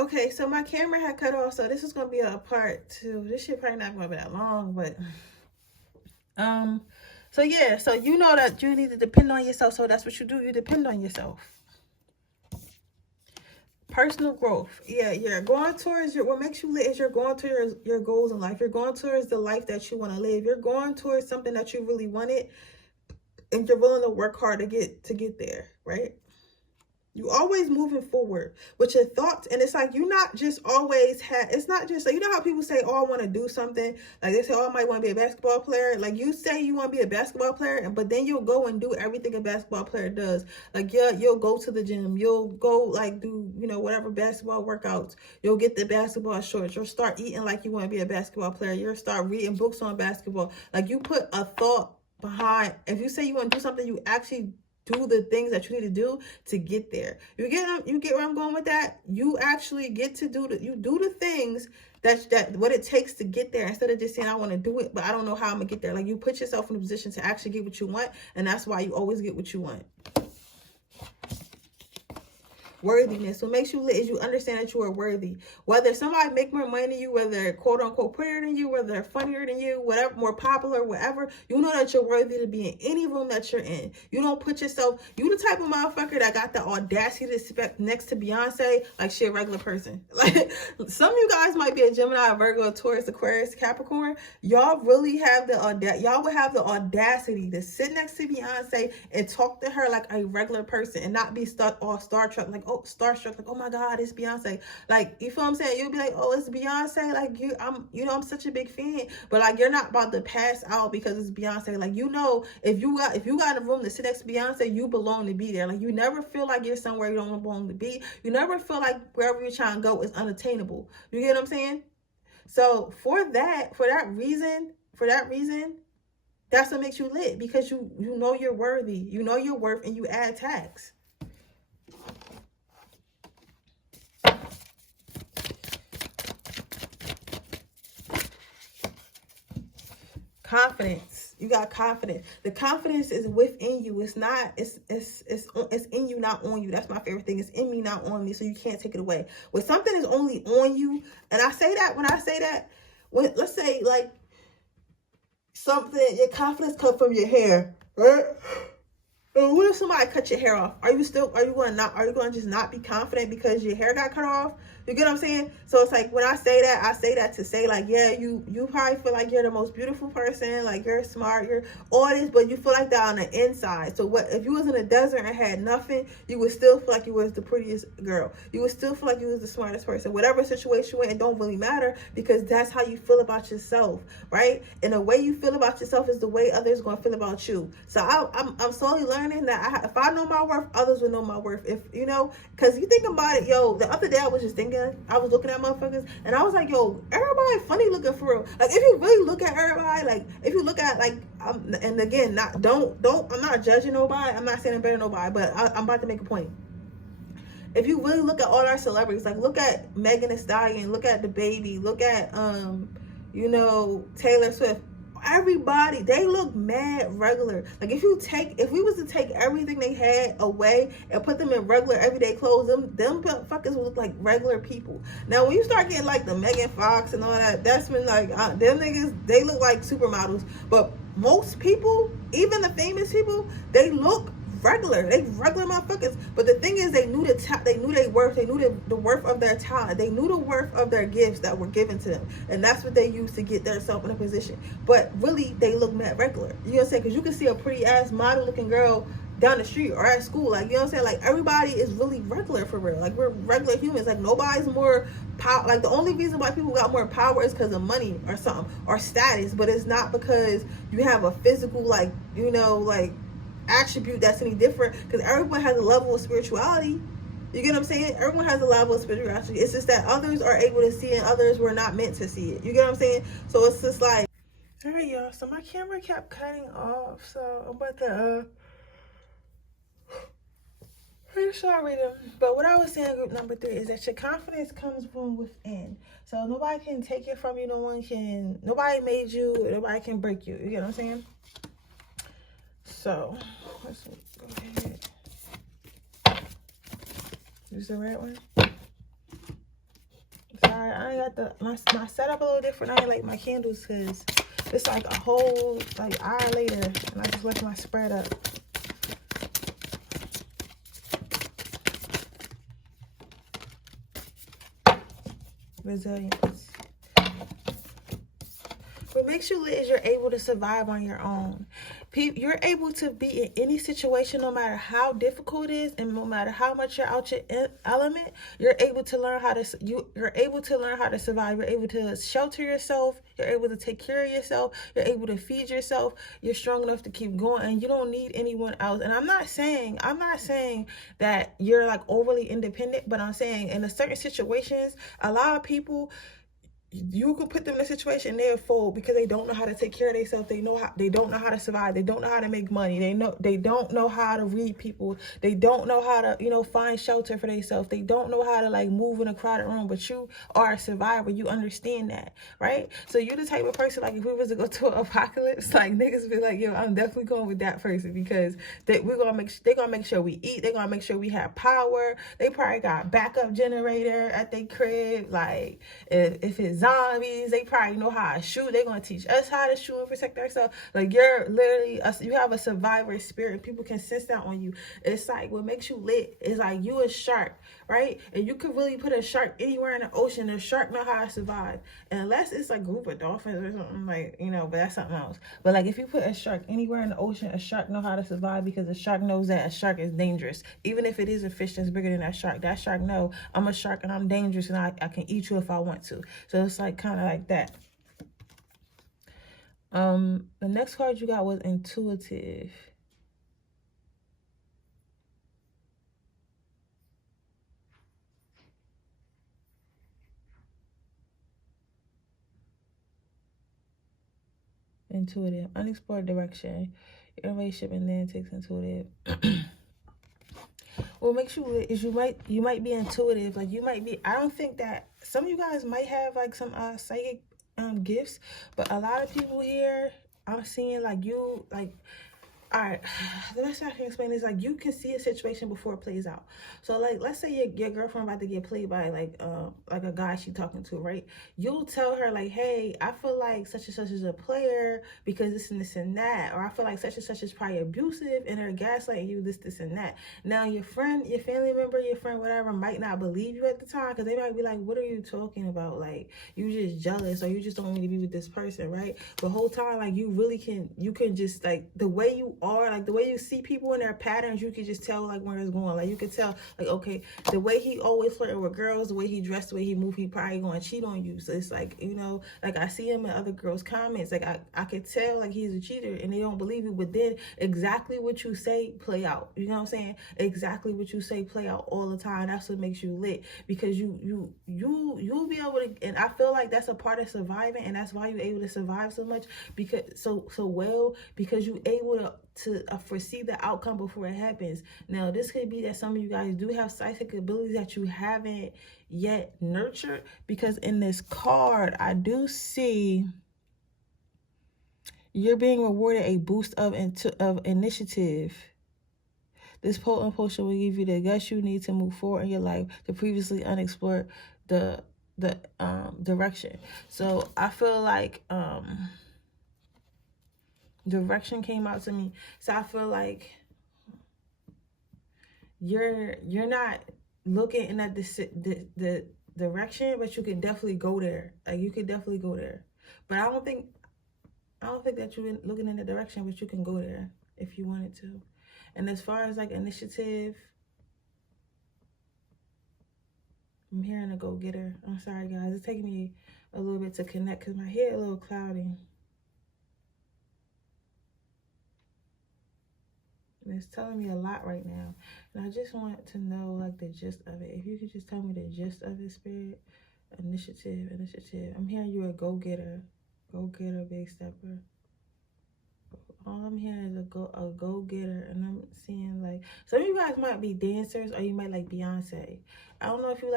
Okay, so my camera had cut off, so this is gonna be a part 2. This shit probably not gonna be that long, but so yeah, so you know that you need to depend on yourself, so that's what you do. You depend on yourself. Personal growth. Yeah, you're going towards what makes you lit is you're going towards your goals in life. You're going towards the life that you want to live. You're going towards something that you really wanted, and you're willing to work hard to get there, right? You always moving forward with your thoughts, and it's like you not just always it's not just like, you know how people say, oh, I want to do something, like they say, oh, I might want to be a basketball player. Like you say you want to be a basketball player, but then you'll go and do everything a basketball player does. Like you'll go to the gym, you'll go like do, you know, whatever basketball workouts, you'll get the basketball shorts, you'll start eating like you want to be a basketball player, you'll start reading books on basketball. Like you put a thought behind, if you say you want to do something, you actually do the things that you need to do to get there. You get where I'm going with that? You actually get to do the things that what it takes to get there, instead of just saying I want to do it, but I don't know how I'm gonna get there. Like you put yourself in a position to actually get what you want, and that's why you always get what you want. Worthiness. What makes you lit is you understand that you are worthy. Whether somebody make more money than you, whether they're quote unquote prettier than you, whether they're funnier than you, whatever, more popular, whatever, you know that you're worthy to be in any room that you're in. You don't put yourself, you the type of motherfucker that got the audacity to sit next to Beyonce like she a regular person. Like some of you guys might be a Gemini, Virgo, Taurus, Aquarius, Capricorn. Y'all really have the y'all would have the audacity to sit next to Beyonce and talk to her like a regular person and not be stuck all Star Trek, like, oh, starstruck, like, oh my God, it's Beyonce. Like, you feel what I'm saying? You'll be like, oh, it's Beyonce. Like, I'm such a big fan. But like, you're not about to pass out because it's Beyonce. Like, you know, if you got in a room to sit next to Beyonce, you belong to be there. Like, you never feel like you're somewhere you don't belong to be. You never feel like wherever you're trying to go is unattainable. You get what I'm saying? So for that reason, that's what makes you lit, because you know you're worthy. You know your worth, and you add tax. Confidence. You got confidence. The confidence is within you. It's not, it's in you, not on you. That's my favorite thing. It's in me, not on me. So you can't take it away. When something is only on you, and I say that, when let's say like something, your confidence comes from your hair, right? And what if somebody cut your hair off? Are you going to just not be confident because your hair got cut off? You get what I'm saying? So it's like, when I say that to say like, yeah, you probably feel like you're the most beautiful person, like you're smart, you're all this, but you feel like that on the inside. So what if you was in a desert and had nothing, you would still feel like you was the prettiest girl. You would still feel like you was the smartest person. Whatever situation you're in, it don't really matter, because that's how you feel about yourself, right? And the way you feel about yourself is the way others going to feel about you. So I'm slowly learning that if I know my worth, others will know my worth. If you know, because you think about it, yo, the other day I was just thinking, I was looking at motherfuckers, and I was like, yo, everybody funny looking for real. Like, if you really look at everybody, like, if you look at, like, and again, I'm not judging nobody, I'm not saying I'm better than nobody, but I'm about to make a point. If you really look at all our celebrities, like, look at Megan Thee Stallion, look at the baby, look at, you know, Taylor Swift, everybody, they look mad regular. Like, if we was to take everything they had away and put them in regular everyday clothes, them fuckers would look like regular people. Now when you start getting like the Megan Fox and all that, that's when like them niggas, they look like supermodels. But most people, even the famous people, they look regular. They regular motherfuckers. But the thing is, they knew their worth. They knew the worth of their talent. They knew the worth of their gifts that were given to them, and that's what they used to get themselves in a position. But really, they look mad regular. You know what I'm saying? Because you can see a pretty ass model looking girl down the street or at school. Like, you know what I'm saying? Like, everybody is really regular for real. Like, we're regular humans. Like, nobody's more power. Like, the only reason why people got more power is because of money or something, or status. But it's not because you have a physical, like, you know, like, attribute that's any different, because everyone has a level of spirituality. You get what I'm saying? Everyone has a level of spirituality. It's just that others are able to see it and others were not meant to see it. You get what I'm saying? So it's just like, all right, y'all, so my camera kept cutting off, so I'm about to pretty sorry them. But what I was saying, group number 3, is that your confidence comes from within. So nobody can take it from you. Nobody made you, nobody can break you. You get what I'm saying? So let's go ahead. Use the red one. Sorry, I ain't got my setup a little different. I ain't like my candles because it's like a whole like hour later, and I just left my spread up. Resilience. What makes you lit is you're able to survive on your own. You're able to be in any situation, no matter how difficult it is, and no matter how much you're out your element. You're able to learn how to you're able to learn how to survive. You're able to shelter yourself. You're able to take care of yourself. You're able to feed yourself. You're strong enough to keep going, and you don't need anyone else. And I'm not saying that you're like overly independent, but I'm saying in a certain situations, a lot of people, you can put them in a situation they're full because they don't know how to take care of themselves. They don't know how to survive. They don't know how to make money. They don't know how to read people. They don't know how to, find shelter for themselves. They don't know how to like move in a crowded room. But you are a survivor. You understand that, right? So you're the type of person, like if we was to go to an apocalypse, like niggas be like, yo, I'm definitely going with that person because they're gonna make sure we eat. They're gonna make sure we have power. They probably got backup generator at their crib. Like if it's zombies, they probably know how to shoot. They're gonna teach us how to shoot and protect ourselves. Like you're literally you have a survivor spirit. People can sense that on you. It's like what makes you lit is like you a shark, right? And you could really put a shark anywhere in the ocean. The shark know how to survive, unless it's like a group of dolphins or something, like, but that's something else. But like if you put a shark anywhere in the ocean, a shark know how to survive because the shark knows that a shark is dangerous. Even if it is a fish that's bigger than that shark know I'm a shark and I'm dangerous and I can eat you if I want to. So it's like kind of like that. The next card you got was intuitive. Intuitive, unexplored direction. Your relationship and then takes intuitive. What makes you lit is you might be intuitive. Like you might be. I don't think that some of you guys might have like some psychic gifts, but a lot of people here, I'm seeing like you like. All right, the best way I can explain is like you can see a situation before it plays out. So like, let's say your girlfriend about to get played by like a guy she talking to, right? You'll tell her like, hey, I feel like such and such is a player because this and that, or I feel like such and such is probably abusive and they're gaslighting you this and that. Now your friend, your family member, your friend, whatever, might not believe you at the time because they might be like, what are you talking about? Like you just jealous or you just don't want me to be with this person, right? The whole time, like you can just like the way you are, like the way you see people in their patterns, you can just tell like where it's going. Like you can tell like, okay, the way he always flirting with girls, the way he dressed, the way he move, he probably gonna cheat on you. So it's like, like I see him in other girls' comments, like I could tell like he's a cheater and they don't believe you, but then exactly what you say play out. You know what I'm saying? Exactly what you say play out all the time. That's what makes you lit because you'll be able to, and I feel like that's a part of surviving, and that's why you're able to survive so much because so well because you're able to foresee the outcome before it happens. Now, this could be that some of you guys do have psychic abilities that you haven't yet nurtured, because in this card, I do see you're being rewarded a boost of initiative. This potent potion will give you the guts you need to move forward in your life, to previously unexplored the direction. So I feel like direction came out to me. So I feel like you're not looking in that the direction, but you can definitely go there. Like you can definitely go there. But I don't think that you're looking in the direction, but you can go there if you wanted to. And as far as like initiative, I'm hearing a go-getter. I'm sorry guys, it's taking me a little bit to connect because my head a little cloudy. And it's telling me a lot right now. And I just want to know like the gist of it. If you could just tell me the gist of it, Spirit. Initiative. I'm hearing you a go-getter. Go-getter, big stepper. all I'm hearing is a go-getter, and I'm seeing like some of you guys might be dancers, or you might like Beyonce. I don't know if you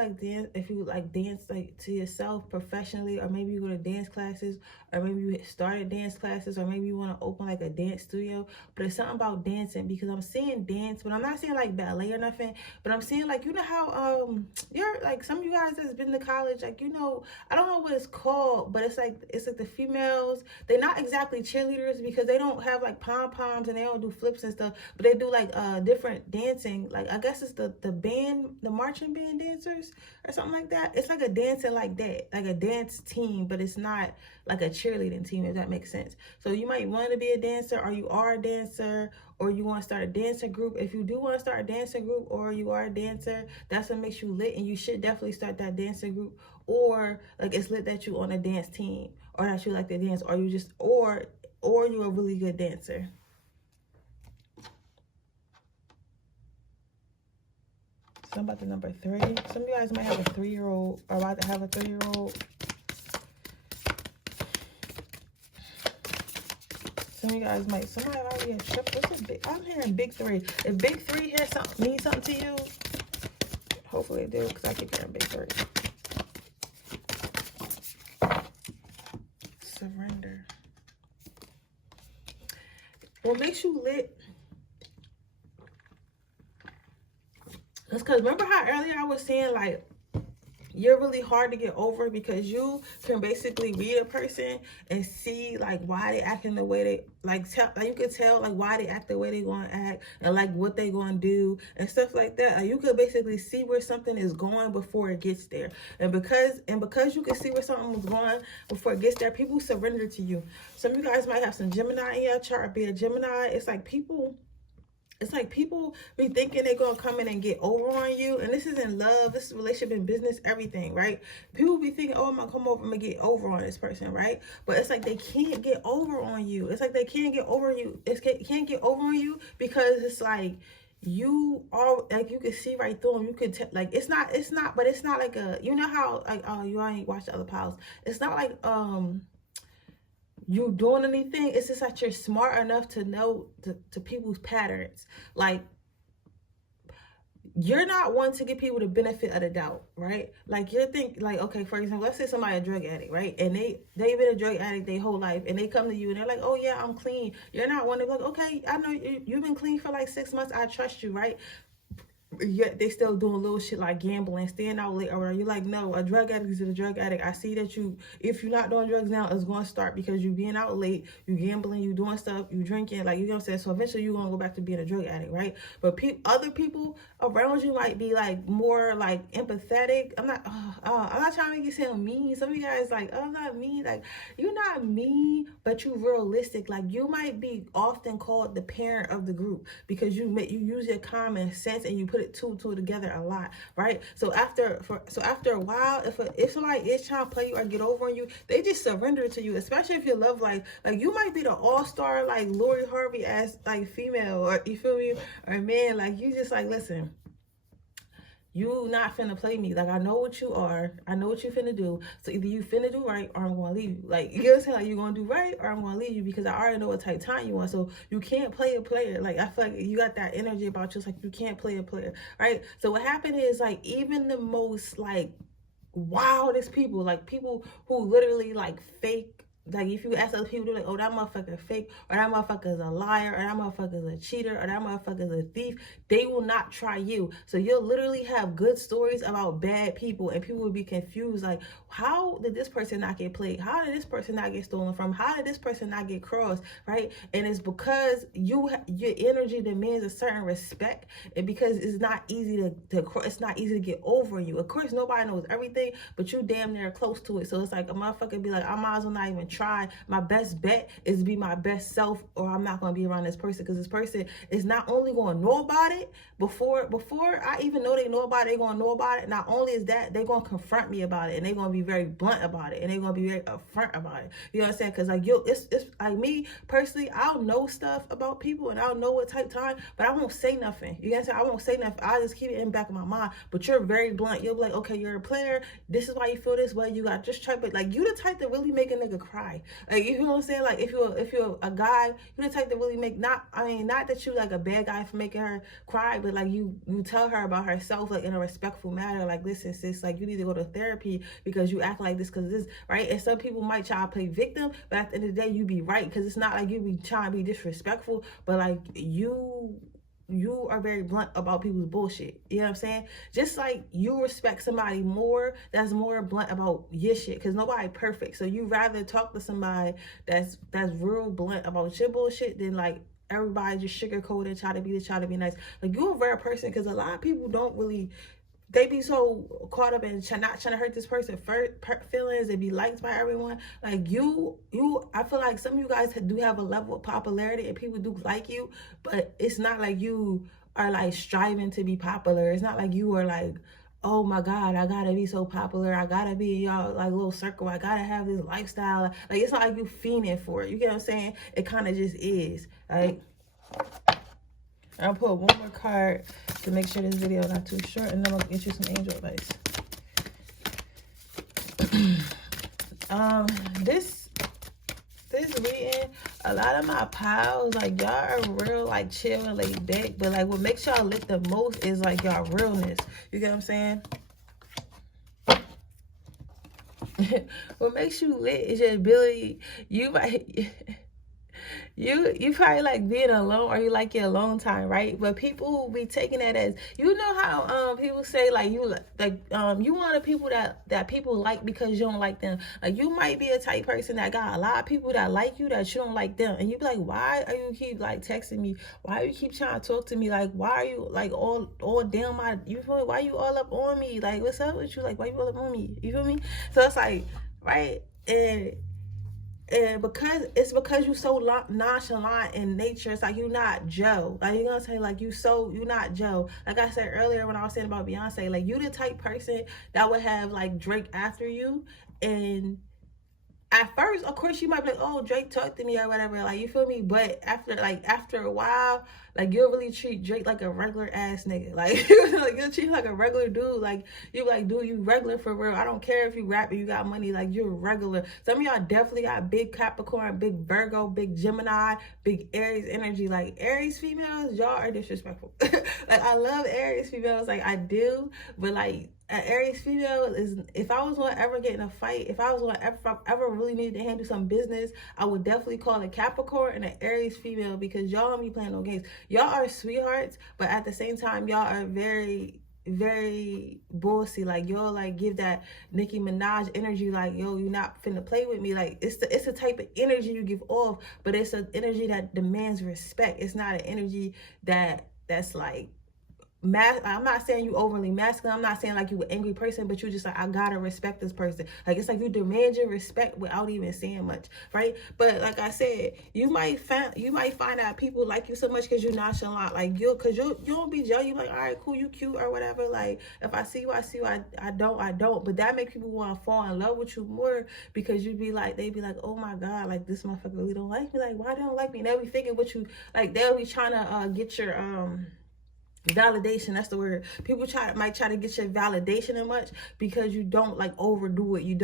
like dance like to yourself professionally, or maybe you go to dance classes, or maybe you started dance classes, or maybe you want to open like a dance studio. But it's something about dancing, because I'm seeing dance, but I'm not seeing like ballet or nothing. But I'm seeing like, you know how you're like, some of you guys that's been to college, like, you know, I don't know what it's called, but it's like the females, they're not exactly cheerleaders because they don't have like pom-poms and they don't do flips and stuff, but they do like different dancing. Like, I guess it's the band, the marching band dancers or something like that. It's like a dancing like that, like a dance team, but it's not like a cheerleading team, if that makes sense. So you might want to be a dancer, or you are a dancer, or you want to start a dancing group. If you do want to start a dancing group, or you are a dancer, that's what makes you lit, and you should definitely start that dancing group. Or like, it's lit that you on a dance team, or that you like to dance, or you just or you're a really good dancer. So I'm about to number 3. Some of you guys might have a 3-year-old, or about to have a 3-year-old. Some of you guys might, somebody already a trip. What's a big? I'm hearing big 3. If big 3 here means something to you, hopefully it do, because I keep hearing big 3. Surrender. What makes you lit? It's because, remember how earlier I was saying, like, you're really hard to get over, because you can basically read a person and see like why they acting the way they you could tell like why they act the way they gonna act, and like what they gonna do and stuff like that. Like, you could basically see where something is going before it gets there, and because you can see where something was going before it gets there, people surrender to you. Some of you guys might have some Gemini in your chart. Be a Gemini. It's like people be thinking they're going to come in and get over on you. And this is in love, this is relationship and business, everything, right? People be thinking, oh, I'm going to come over, I'm going to get over on this person, right? But it's like they can't get over on you. It's like they can't get over you. Can't get over on you, because it's like you are, like, you can see right through them. You could tell, like, it's not like a, you know how, like, oh, you ain't watched the other piles. It's not like, you doing anything. It's just that you're smart enough to know to people's patterns. Like, you're not one to give people the benefit of the doubt, right? Like, you're thinking, like, okay, for example, let's say somebody a drug addict, right? And they've been a drug addict their whole life, and they come to you and they're like, oh yeah, I'm clean. You're not one to be like, okay, I know you've been clean for like 6 months, I trust you, right? Yet they still doing little shit like gambling, staying out late, or you're like, no, a drug addict is a drug addict. I see that if you're not doing drugs now, it's going to start because you being out late, you gambling, you doing stuff, you drinking, like, you know what I'm saying? So eventually you're going to go back to being a drug addict, right? But other people around you might be like more like empathetic. I'm not trying to make you sound mean. Some of you guys like, oh, I'm not mean. Like, you're not mean, but you realistic. Like, you might be often called the parent of the group, because you use your common sense and you put it two together a lot, right? So after a while, if somebody is trying to play you or get over on you, they just surrender to you. Especially if your love life, like, you might be the all-star like Lori Harvey as like female, or you feel me, or man, like, you just like, listen, you not finna play me. Like, I know what you are. I know what you finna do. So either you finna do right, or I'm gonna leave you. Like, you know what I'm saying? Like, you're gonna do right, or I'm gonna leave you, because I already know what type of time you want. So you can't play a player. Like, I feel like you got that energy about you. It's like you can't play a player, right? So what happened is, like, even the most like wildest people, like people who literally like fake. Like, if you ask other people, they're like, oh, that motherfucker fake, or that motherfucker is a liar, or that motherfucker is a cheater, or that motherfucker is a thief. They will not try you. So you'll literally have good stories about bad people, and people will be confused. Like, how did this person not get played? How did this person not get stolen from? How did this person not get crossed, right? And it's because your energy demands a certain respect, and because it's not easy it's not easy to get over you. Of course, nobody knows everything, but you damn near close to it. So it's like a motherfucker be like, I might as well not even try. My best bet is to be my best self, or I'm not going to be around this person, because this person is not only going to know about it before I even know they know about it, they're going to know about it. Not only is that, they're going to confront me about it, and they're going to be very blunt about it, and they're going to be very upfront about it. You know what I'm saying? Because like, it's like me personally, I'll know stuff about people, and I'll know what type time, but I won't say nothing. You know what I'm saying? I won't say nothing. I'll just keep it in the back of my mind. But you're very blunt. You'll be like, okay, you're a player. This is why you feel this way. You got just try, but like, you the type that really make a nigga cry. cry. Like, you know what I'm saying? Like, if you're a guy, you're the type to really make, not that you like a bad guy for making her cry, but like you tell her about herself, like in a respectful manner. Like, listen, sis, like you need to go to therapy because you act like this, because this, right? And some people might try to play victim, but at the end of the day, you be right, because it's not like you be trying to be disrespectful, but like you are very blunt about people's bullshit. You know what I'm saying? Just like you respect somebody more that's more blunt about your shit, because nobody perfect. So you rather talk to somebody that's real blunt about your bullshit than like everybody just sugarcoat and try to be nice. Like, you're a rare person, because a lot of people don't really, they be so caught up in not trying to hurt this person's feelings and be liked by everyone. Like, you, I feel like some of you guys do have a level of popularity and people do like you, but it's not like you are like striving to be popular. It's not like you are like, oh my God, I gotta be so popular. I gotta be in y'all like little circle. I gotta have this lifestyle. Like, it's not like you fiending for it. You get what I'm saying? It kind of just is. Like, I'll pull one more card to make sure this video is not too short, and then I'll get you some angel advice. This reading, a lot of my pals, like, y'all are real, like, chill and laid back, but like what makes y'all lit the most is like y'all realness. You get what I'm saying? What makes you lit is your ability. You might you probably like being alone, or you like your alone time, right? But people will be taking that as, you know how people say like you want the people that people like because you don't like them. Like, you might be a type person that got a lot of people that like you that you don't like them, and you be like, why are you keep like texting me? Why are you keep trying to talk to me? Like, why are you like all down my, you feel me? Why you all up on me? Like, what's up with you? Like, why you all up on me? You feel me? So it's like, right? And because you so nonchalant in nature, it's like you not Joe. Like, you're gonna say like you not Joe. Like I said earlier when I was saying about Beyonce, like, you the type person that would have like Drake after you, and at first, of course, you might be like, oh, Drake talked to me or whatever, like, you feel me? But after a while, like, you'll really treat Drake like a regular ass nigga. Like, like, you'll treat him like a regular dude. Like, you like, dude, you regular for real. I don't care if you rap or you got money. Like, you're regular. Some of y'all definitely got big Capricorn, big Virgo, big Gemini, big Aries energy. Like, Aries females, y'all are disrespectful. Like, I love Aries females. Like, I do. But, like, an Aries female is, if I was going to ever get in a fight, if I was going to ever really need to handle some business, I would definitely call a Capricorn and an Aries female, because y'all don't be playing no games. Y'all are sweethearts, but at the same time, y'all are very, very bossy. Like, y'all like give that Nicki Minaj energy, like, yo, you not finna play with me. Like, it's the type of energy you give off, but it's an energy that demands respect. It's not an energy that's like, I'm not saying you overly masculine. I'm not saying like you an angry person, but you just like, I gotta respect this person. Like, it's like you demand your respect without even saying much, right? But like I said, you might find out people like you so much because you're nonchalant. Like, you don't be judged. You like, all right, cool, you cute or whatever. Like, if I see you, I see you. I don't. But that makes people want to fall in love with you more, because you be like, they be like, oh my God, like, this motherfucker really don't like me. Like, why they don't like me? And they'll be thinking what you like. They'll be trying to get your validation. That's the word. People might try to get your validation as much because you don't like overdo it. You're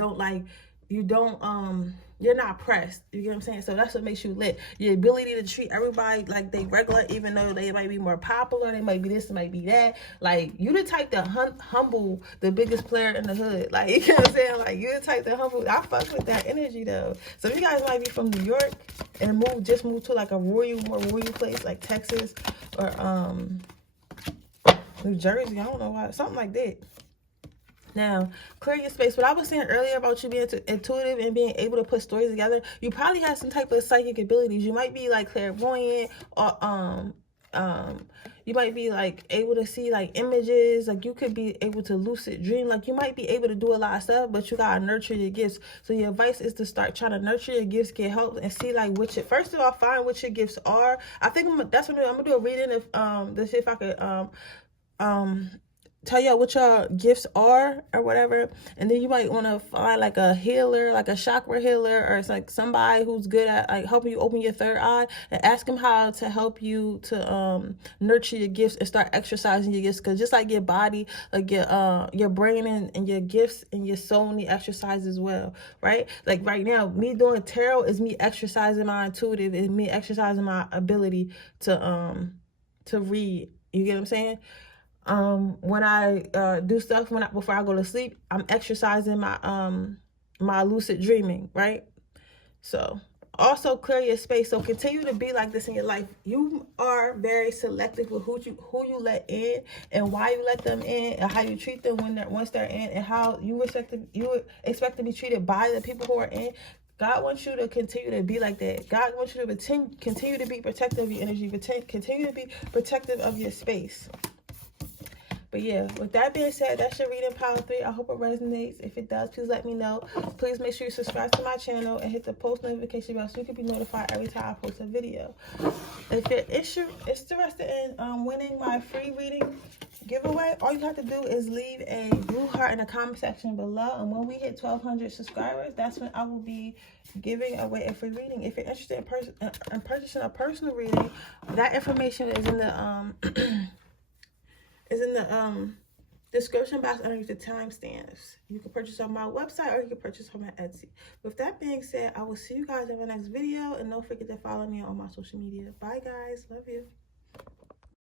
not pressed. You get what I'm saying? So that's what makes you lit. Your ability to treat everybody like they regular, even though they might be more popular, they might be this, they might be that. Like, you the type to humble the biggest player in the hood. Like, you know what I'm saying? Like, you the type to humble. I fuck with that energy though. So if you guys might be from New York and move to like a more royal place like Texas or New Jersey, I don't know why, something like that. Now, clear your space. What I was saying earlier about you being intuitive and being able to put stories together, you probably have some type of psychic abilities. You might be like clairvoyant, or you might be like able to see like images. Like, you could be able to lucid dream. Like, you might be able to do a lot of stuff, but you gotta nurture your gifts. So your advice is to start trying to nurture your gifts, get help, and see like first of all, find what your gifts are. I think that's what I'm gonna do a reading to see if I could tell y'all what your gifts are or whatever, and then you might want to find like a healer, like a chakra healer, or it's like somebody who's good at like helping you open your third eye, and ask them how to help you to nurture your gifts and start exercising your gifts. Because just like your body, like your brain and your gifts and your soul need exercise as well, right? Like right now, me doing tarot is me exercising my intuitive, is me exercising my ability to read. You get what I'm saying? When I do stuff before I go to sleep, I'm exercising my lucid dreaming, right? So also clear your space. So continue to be like this in your life. You are very selective with who you let in, and why you let them in, and how you treat them once they're in, and how you expect to be treated by the people who are in. God wants you to continue to be like that. God wants you to continue to be protective of your energy, continue to be protective of your space. But yeah, with that being said, that's your reading power 3. I hope it resonates. If it does, please let me know. Please make sure you subscribe to my channel and hit the post notification bell so you can be notified every time I post a video. If you're interested in winning my free reading giveaway, all you have to do is leave a blue heart in the comment section below. And when we hit 1,200 subscribers, that's when I will be giving away a free reading. If you're interested in purchasing a personal reading, that information is in the description box underneath the timestamps. You can purchase on my website or you can purchase on my Etsy. With that being said, I will see you guys in my next video, and don't forget to follow me on my social media. Bye guys, love you.